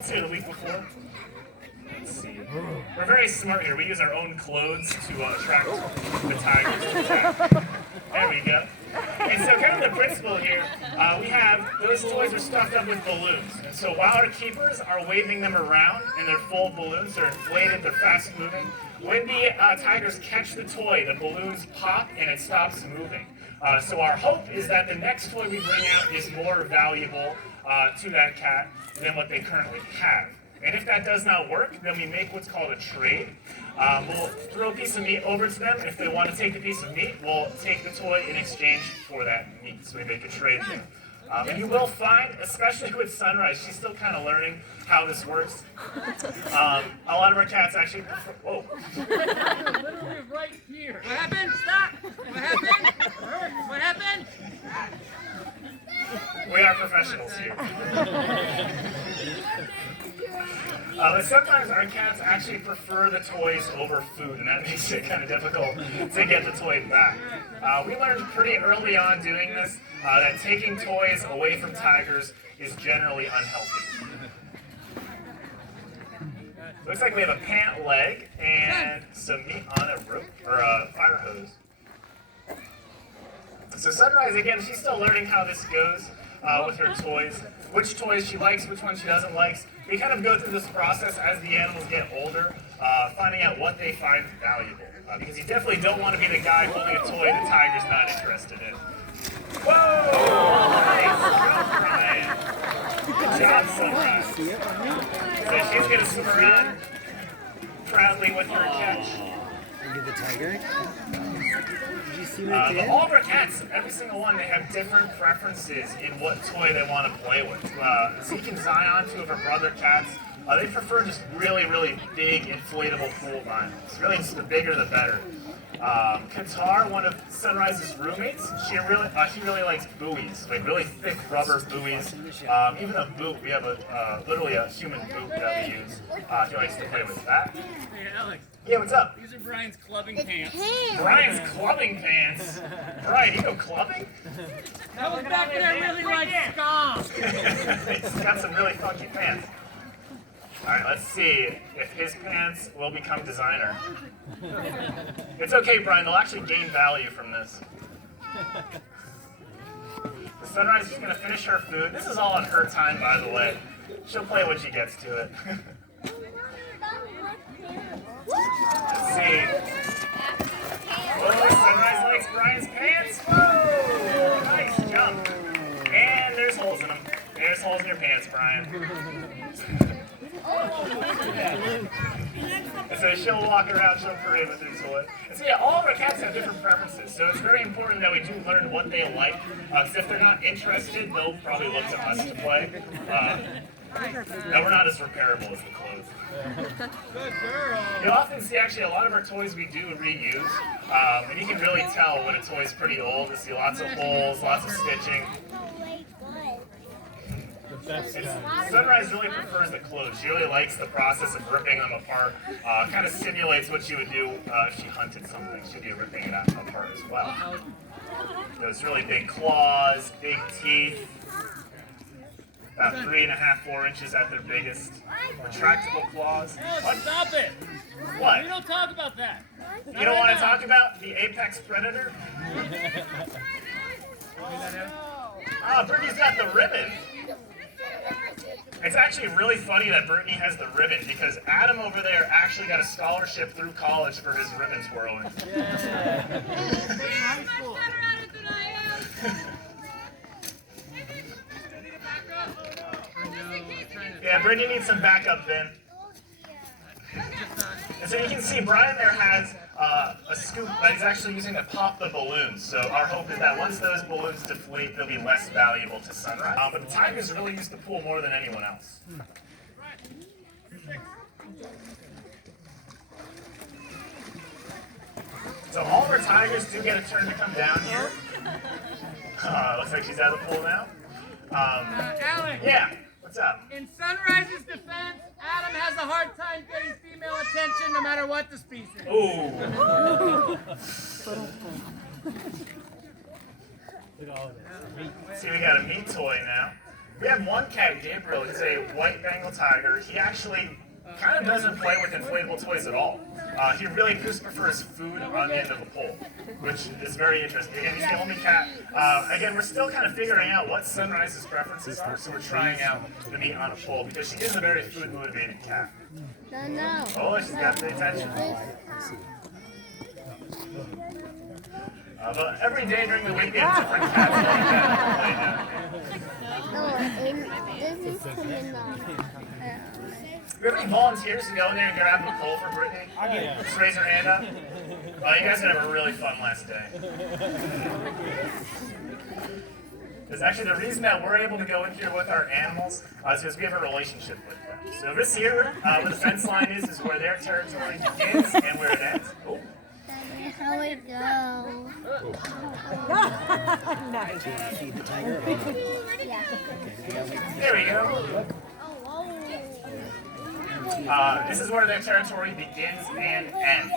Say the week before. Let's see. We're very smart here. We use our own clothes to attract the tigers to attack. There we go. And so kind of the principle here, we have those toys are stuffed up with balloons. And so while our keepers are waving them around and they're full of balloons, they're inflated, they're fast moving, when the tigers catch the toy, the balloons pop and it stops moving. So our hope is that the next toy we bring out is more valuable to that cat than what they currently have. And if that does not work, then we make what's called a trade. We'll throw a piece of meat over to them. If they want to take the piece of meat, we'll take the toy in exchange for that meat. So we make a trade there. And you will find, especially with Sunrise, she's still kind of learning how this works. A lot of our cats actually prefer, whoa. Literally right here. What happened? Stop! What happened? What happened? We are professionals here. But sometimes our cats actually prefer the toys over food, and that makes it kind of difficult to get the toy back. We learned pretty early on doing this that taking toys away from tigers is generally unhealthy. Looks like we have a pant leg and some meat on a rope or a fire hose. So Sunrise, again, she's still learning how this goes with her toys, which toys she likes, which ones she doesn't like. We kind of go through this process as the animals get older, finding out what they find valuable. Because you definitely don't want to be the guy holding a toy the tiger's not interested in. Whoa! Nice job, Brian. Good job, Sunrise. So she's going to swim around proudly with her catch. Into the tiger. Did you see what it did? All of our cats, every single one, they have different preferences in what toy they want to play with. Zeke and Zion, two of our brother cats, they prefer just really, really big inflatable pool vinyls. Really, just the bigger the better. Qatar, one of Sunrise's roommates, he really likes buoys, like really thick rubber buoys. Even a boot, we have literally a human boot that we use. He likes to play with that. Hey, Alex. Yeah, what's up? These are Brian's clubbing pants. Brian's clubbing pants. Brian, you go clubbing? That was back when I really liked ska. He's got some really funky pants. Alright, let's see if his pants will become designer. It's okay, Brian, they'll actually gain value from this. The Sunrise is going to finish her food. This is all on her time, by the way. She'll play when she gets to it. Let's see. Oh, Sunrise likes Brian's pants. Whoa! Nice jump. And there's holes in them. There's holes in your pants, Brian. And so she'll walk around, she'll parade with her toy. And so yeah, all of our cats have different preferences, so it's very important that we do learn what they like. Because if they're not interested, they'll probably look to us to play. Now we're not as repairable as the clothes. Good girl. You'll often see actually a lot of our toys we do reuse, and you can really tell when a toy's pretty old. You see lots of holes, lots of stitching. Sunrise really prefers the clothes. She really likes the process of ripping them apart. Kind of simulates what she would do if she hunted something. She'd be ripping it apart as well. Those really big claws, big teeth. About 3.5, 4 inches at their biggest. Retractable claws. Alex, stop it. What? We don't talk about that. You don't want to talk about the apex predator? Oh, Brittany's got the ribbon. It's actually really funny that Brittany has the ribbon because Adam over there actually got a scholarship through college for his ribbon twirling. Yeah, Brittany needs some backup then. And so you can see Brian there has a scoop that he's actually using to pop the balloons. So our hope is that once those balloons deflate, they'll be less valuable to Sunrise. But the tigers really use the pool more than anyone else. So all of our tigers do get a turn to come down here. Looks like she's out of the pool now. Alex. Yeah, what's up? In Sunrise's defense, Adam has a hard time getting female attention no matter what the species. Ooh. See, we got a meat toy now. We have one cat, Gabriel. He's a white Bengal tiger. He actually kind of doesn't play with inflatable toys at all. He really just prefers food on the end of a pole, which is very interesting. Again, he's the only cat. Again, we're still kind of figuring out what Sunrise's preferences are, so we're trying out the meat on a pole because she is a very food-motivated cat. No. Oh, she's got the attention. But every day during the week, we have different cats like that. No, and this is coming on. Do we have any volunteers to go in there and grab the pole for Brittany? Just raise your hand up. Oh, you guys had a really fun last day. It's actually the reason that we're able to go in here with our animals is because we have a relationship with them. So this here, where the fence line is where their territory begins and where it ends. Oh. How it go? Nice. Feed the tiger. There we go. This is where their territory begins and ends.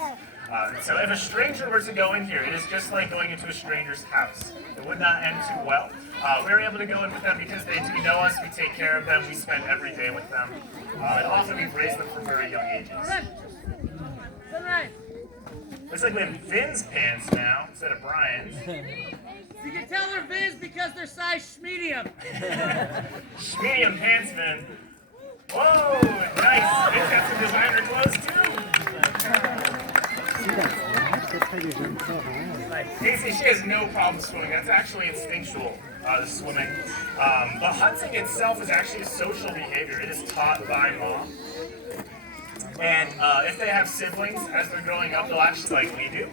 So if a stranger were to go in here, it is just like going into a stranger's house. It would not end too well. We're able to go in with them because they do know us, we take care of them, we spend every day with them. And often we've raised them from very young ages. Looks like we have Vin's pants now instead of Brian's. You can tell they're Viz because they're size medium. Medium pants, Vin. Whoa, nice. Vin's got some designer clothes too. See that flash? That tiger's running so high. Casey, she has no problem swimming. That's actually instinctual, the swimming. The hunting itself is actually a social behavior. It is taught by mom. And if they have siblings, as they're growing up, they'll actually, like we do,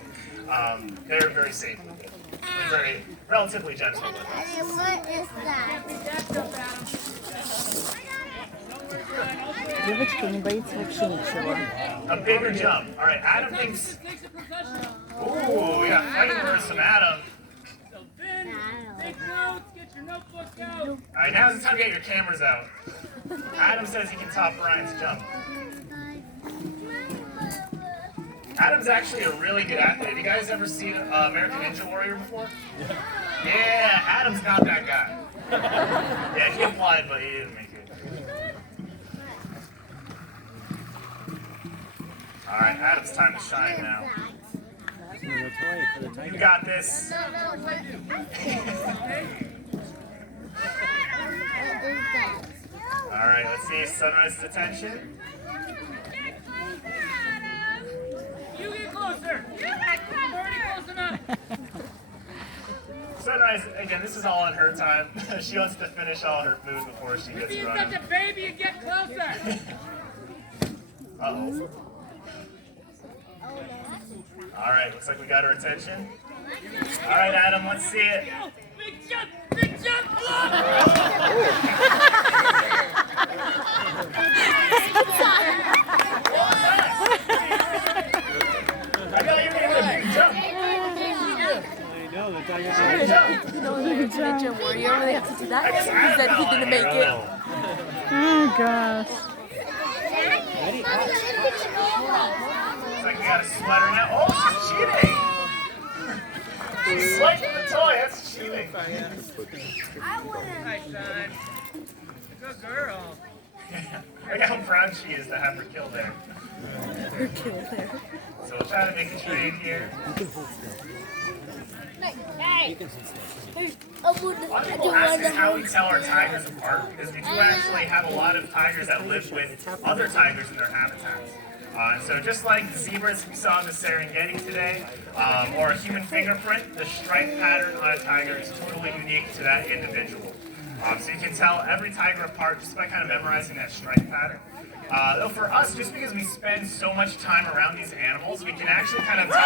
they're very safe with it. They're very, relatively gentle with it. And what is that? Девочки, не боится вообще ничего. A bigger jump. All right, Adam thinks. Ooh, we got fighting for some Adam. So Vin, take notes, get your notebook out. All right, now's the time to get your cameras out. Adam says he can top Brian's jump. Adam's actually a really good athlete. Have you guys ever seen American Ninja Warrior before? Yeah, Adam's not that guy. Yeah, he applied, but he didn't make it. All right, Adam's time to shine now. You got this. All right, let's see Sunrise's attention. You get closer. I'm already close enough. Sunrise, again, this is all on her time. She wants to finish all her food before she gets Be running. such a baby and get closer. Uh-oh. All right, looks like we got her attention. All right, Adam, let's see it. Big jump, big jump. I got you making a big jump. I know, the tiger's You know, the Ninja Warrior, when they have to do that, I guess he Adam said he got didn't one. make it. Oh gosh. Looks like we got a sweater now. Oh, she's cheating. She's swiping the toy. That's cheating. Nice, son. Good girl. Look how proud she is to have her kill there. So we'll try to make a trade here. A lot of people ask us how we tell our tigers apart, because we do actually have a lot of tigers that live with other tigers in their habitats. So just like the zebras we saw in the Serengeti today, or a human fingerprint, the stripe pattern on a tiger is totally unique to that individual. So you can tell every tiger apart just by kind of memorizing that stripe pattern. Though for us, just because we spend so much time around these animals, we can actually kind of tell.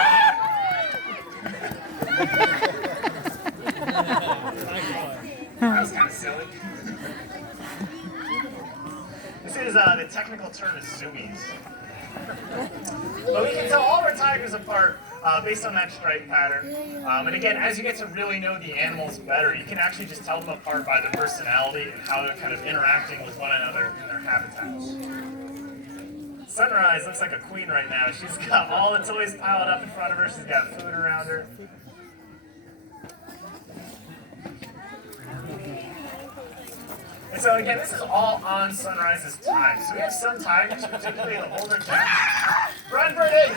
That was kind of silly. This is the technical term is zoomies. But we can tell all our tigers apart based on that stripe pattern. And again, as you get to really know the animals better, you can actually just tell them apart by their personality and how they're kind of interacting with one another in their habitats. Sunrise looks like a queen right now. She's got all the toys piled up in front of her. She's got food around her. So again, this is all on Sunrise's time. So we have some tigers, particularly the older cats. Run, Brittany!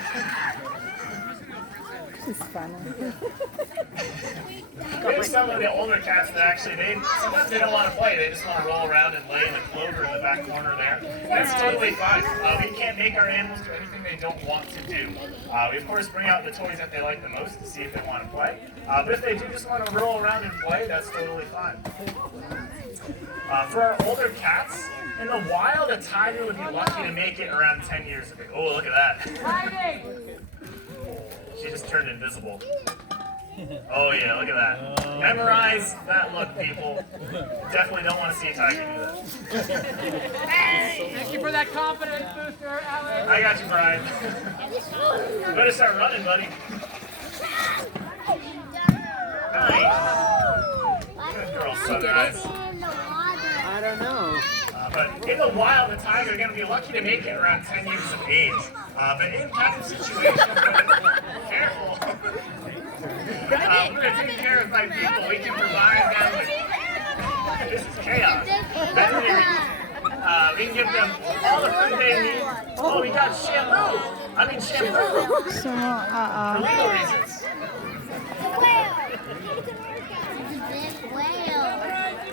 This is funny. We have some of the older cats that actually, sometimes they don't want to play. They just want to roll around and lay in the clover in the back corner there. That's totally fine. We can't make our animals do anything they don't want to do. We of course bring out the toys that they like the most to see if they want to play. But if they do just want to roll around and play, that's totally fine. For our older cats, in the wild, a tiger would be lucky to make it around 10 years of age. Oh, look at that. She just turned invisible. Oh yeah, look at that. Memorize that look, people. Definitely don't want to see a tiger do that. Thank you for that confidence booster, Alex. I got you, Brian. You better start running, buddy. Nice. Good girl, Sunrise. I don't know. But in the wild, the tiger are going to be lucky to make it around 10 years of age. But in kind of situations, careful. We're going to take care of my people. We can provide them with, this is chaos. We can give them all the food they need. Oh, we got shampoo. So, For legal reasons.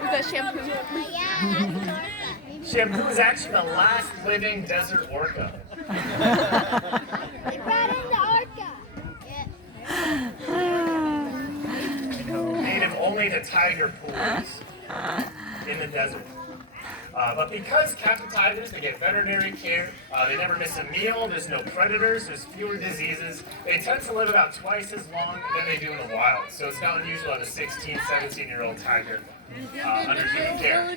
we got shampoo. Shampoo is actually the last living desert orca. They brought in the orca. Native only to tiger pools in the desert. But because captive tigers, they get veterinary care, they never miss a meal, there's no predators, there's fewer diseases, they tend to live about twice as long than they do in the wild. So it's not unusual to have a 16, 17-year-old tiger under human care.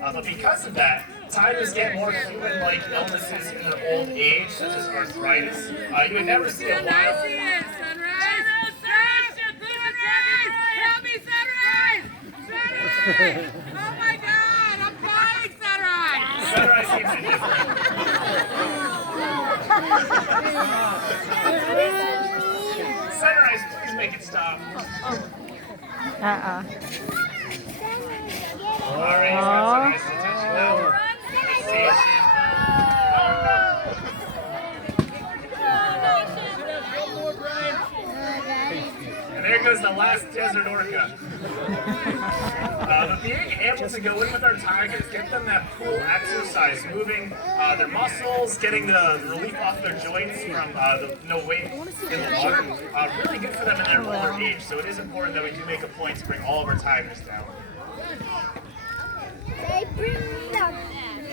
But because of that, tigers get more human-like illnesses in their old age, such as arthritis. You would never see a wild... Oh my God, I'm crying, Sunrise! Sunrise seems indifferent. Sunrise, please make it stop. Alright, he's got Sunrise's attention now. See it, and there goes the last desert orca. But being able to go in with our tigers, get them that pool exercise, moving their muscles, getting the relief off their joints from the no weight in the water, really good for them in their older age. So it is important that we do make a point to bring all of our tigers down. They bring them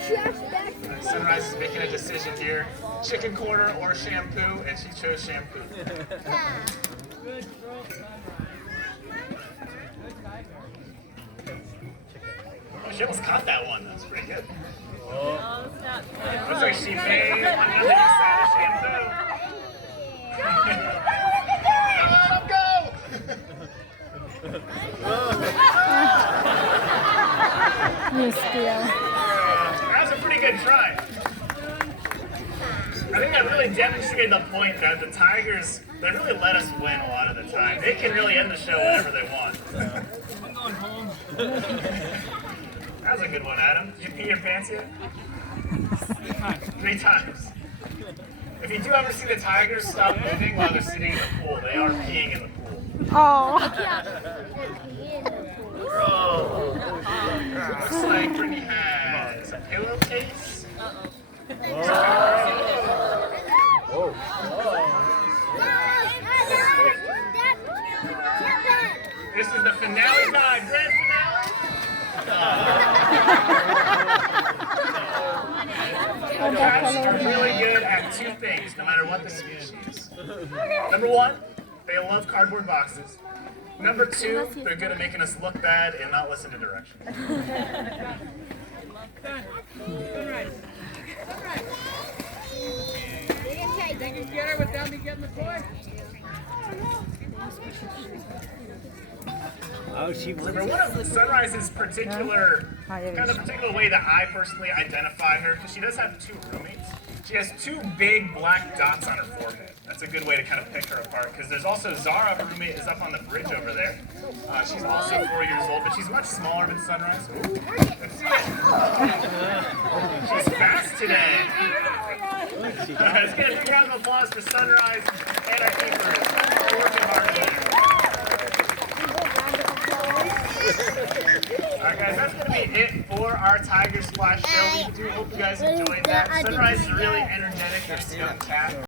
just back. Sunrise is making a decision here: chicken quarter or shampoo, and she chose shampoo. Oh, she almost caught that one. That's pretty good. Looks like she may want to use that shampoo. Let him go! You steal. That was a pretty good try. I think that really demonstrated the point that the Tigers, they really let us win a lot of the time. They can really end the show whenever they want. I'm going home. That was a good one, Adam. Did you pee your pants yet? 3 times. If you do ever see the Tigers stop moving while they're sitting in the pool, they are peeing in the pool. Oh. Looks like Brittany has a pillowcase. This is the finale time, grand finale. Cats are really good at 2 things, no matter what the species. Number 1, they love cardboard boxes. Number 2, they're good at making us look bad and not listen to directions. Think you can get her without me getting the toy? Oh, she For one of Sunrise's particular kind of the particular way that I personally identify her, because she does have 2 roommates. She has 2 big black dots on her forehead. That's a good way to kind of pick her apart, because there's also Zara, her roommate, is up on the bridge over there. She's also 4 years old, but she's much smaller than Sunrise. Ooh, let's see it. She's fast today. Let's get a big round of applause for Sunrise and our keepers. We're working hard today. Alright guys, that's going to be it for our Tiger Splash show. We do hope you guys enjoyed that. Sunrise is really energetic. There's young cat.